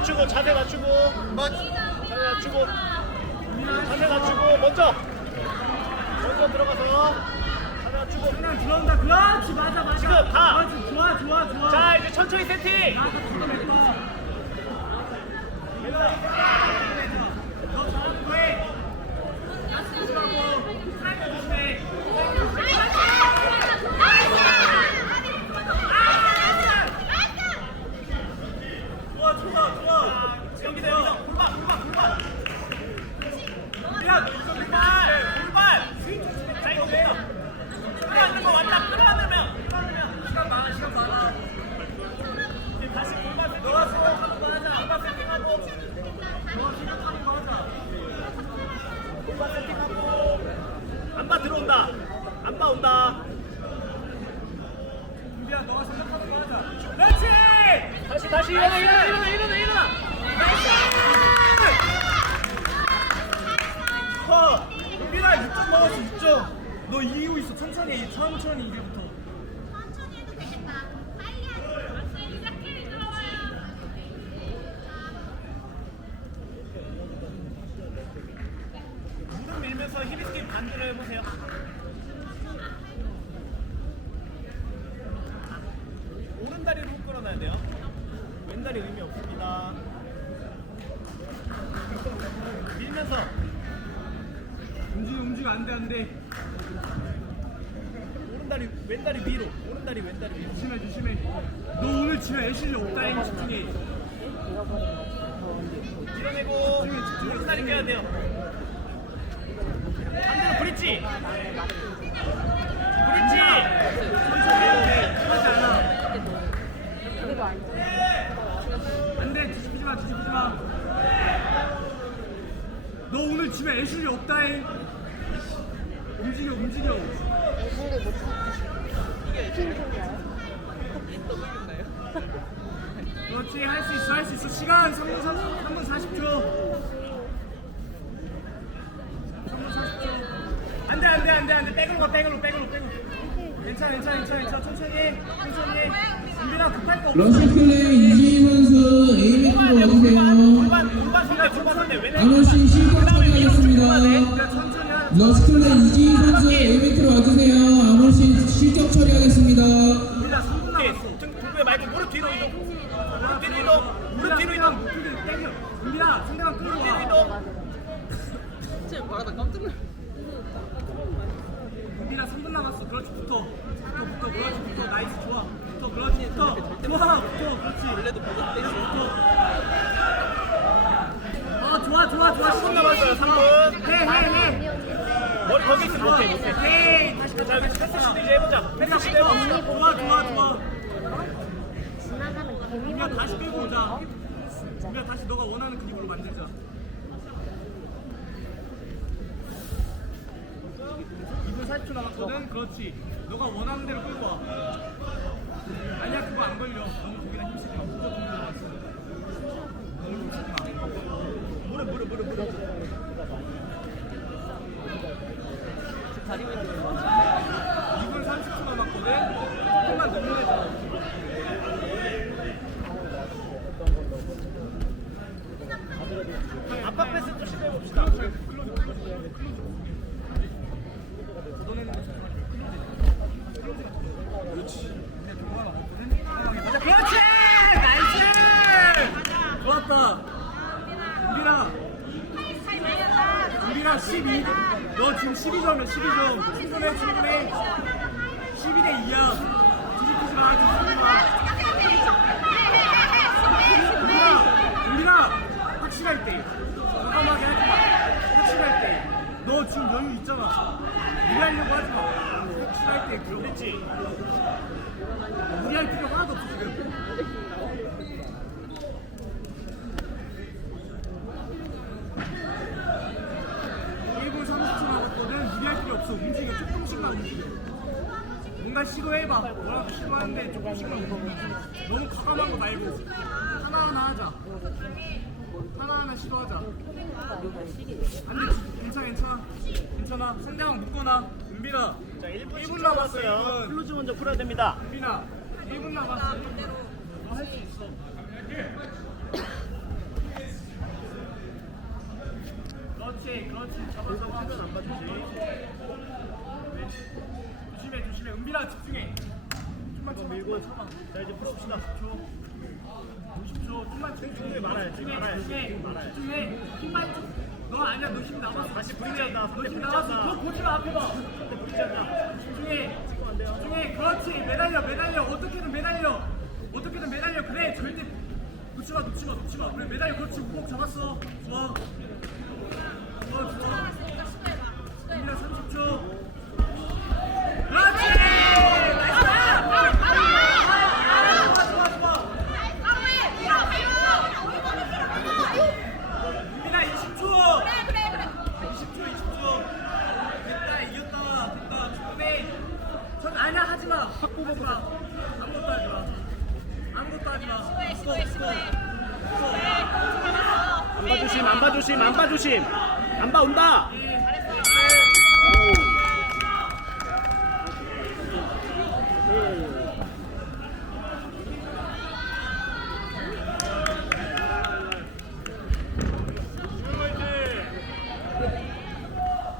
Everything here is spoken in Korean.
낮추고 자세 낮추고 자세 낮추고 자세 낮추고 먼저 먼저 들어가서 자세 낮추고 그냥 들어온다. 그렇지 맞아 맞아. 지금 가. 그렇지 좋아 좋아 좋아. 자 이제 천천히 세팅. 너 잘하고 해. 나스 조심하고 사이드 조심해. 좋아 좋아 좋아. 여기다 여기다 골반 골반 골반 야, 너 이거 골반 골반 자 이거 뭐야 끌어안는 거 왔다 끌어안으면 끌어안으면 시간 많아 시간 많아. 다시 골반 세팅 너가 생각하는 거 하자. 골반 세팅하고 너가 생각하는 거 하자. 골반 세팅하고 안바 들어온다 안바 온다 준비야 너가 생각하는 거 하자. 그렇지. 일어나 일어나 일어나 일어나 일어나 와, 은빈아 6점 먹었어 6점. 너 이기고 있어 천천히 해, 천천히 이제부터. 천천히 해도 되겠다. 빨리 하지. 시작해 들어와요. 무릎 밀면서 힙스킨 반대로 해보세요 오른 다리로 훅 끌어놔야 돼요 왼다리 의미 없습니다 밀면서 움직여 움직여 안돼 안돼. 오른다리 왼다리 위로 오른다리 왼다리 위로 조심해 조심해. 너 오늘 집에 애실이 없다잉 집중해. 밀어내고 오른다리 껴야 돼요 브릿지 브릿지 하지 않아. 안돼 뒤집히지 마 뒤집히지 마. 너 오늘 집에 애실이 없다잉. 움직여 움직여. 그렇지 할 수 있어 할 수 있어 시간 3분 30, 3분 40초 3분 40초 안돼 안돼 안돼 안돼 백으로 가 백으로 백으로 백으로 괜찮아 괜찮아 괜찮아 괜찮아 천천히 해 천천히 해 준비나 급할 거 없어 러시 클레이 이지인 선수 A매트로 와주세요. 골반 골반 선대 골반 선대 왼다리 아머씨 실컷 러시 클레이 이지인 선수 A매트로 와주세요. 아머씨 실적 처리하겠습니다. 우리가 3분 오케이. 남았어 등, 등부에 말고 무릎 뒤로 이동. 무릎 뒤로 이동. 무릎 우리가 뒤로 상대방 이동. 목줄을 땡겨 우리가 상대방 끌고 무릎 뒤로 와 이동. 우리가 3분 남았어 그렇지 붙어 붙어 붙어 그렇지 붙어 나이스 좋아 붙어 그렇지 붙어 좋아 붙어 그렇지 원래도 붙어 아 좋아 좋아 좋아 3분 남았어요. 3분. 해해해 머리 거기 있으면 못해. 못해. 헤이. 다시 자, 여기 패스 시도 이제 해보자. 패스 시도 해보자. 좋아 좋아 좋아. 지나가는 개미만 다시 빼고 오자. 우리가 다시 너가 원하는 그림으로 만들자. 2분 40초 남았거든? 그렇지. 너가 원하는 대로 끌고 와. 아니야 그거 안 걸려. 너무 거기다 힘쓰지 마. 무조건 들어갔어. 너무 힘쓰지 마 무릎, 무릎, 무릎. 2분 30초 남았거든 조금만 넘겨내자 압박 패스 좀 시도해봅시다. 그렇지! 나이스! 좋았다. 우리랑 우리랑 12. 너 지금 12점이야, 12점. 충분해, 충분해. 12대 2야. 뒤집히지 마, 뒤집히지 마. 우리랑, 우리랑 확실할 때. 과감하게 하지 마. 확실할 때. 너 지금 여유 있잖아. 무리하려고 하지 마. 확실할 때 거. 그렇지. 무리할 필요 하나도 없어 지금. 시도해봐. 뭐라도 시도하는데 조금씩만 너무 과감한 거 말고 하나하나 하자. 하나하나 시도하자. 안 돼. 괜찮아, 괜찮아. 괜찮아. 상대방 묶거나. 은빈아. 자, 1분 1분 남았어요. 클로즈 먼저 풀어야 됩니다. 은빈아. 1분 남았어. 너할수 있어. 그렇지, 그렇지. 잡아, 잡아. 안 봐주지. 더 밀고 자 이제 푸십시다. 50초 좀만 집중해 말아야지, 말아야지, 집중해. 말아야지. 집중해. 힘만 좀 너 아니야. 너 힘 남았어. 다시 부딪혔다. 너힘 남았어. 더 보지 마 앞에 봐. 집중해. 집중해. 그렇지. 매달려 매달려. 어떻게든 매달려. 어떻게든 매달려. 그래. 절대 놓지 마 놓지 마 놓지 마. 그래 매달려. 그렇지. 우복 잡았어. 좋아 안 봐주심 안 봐주심. 안 봐주심 안봐 온다. 이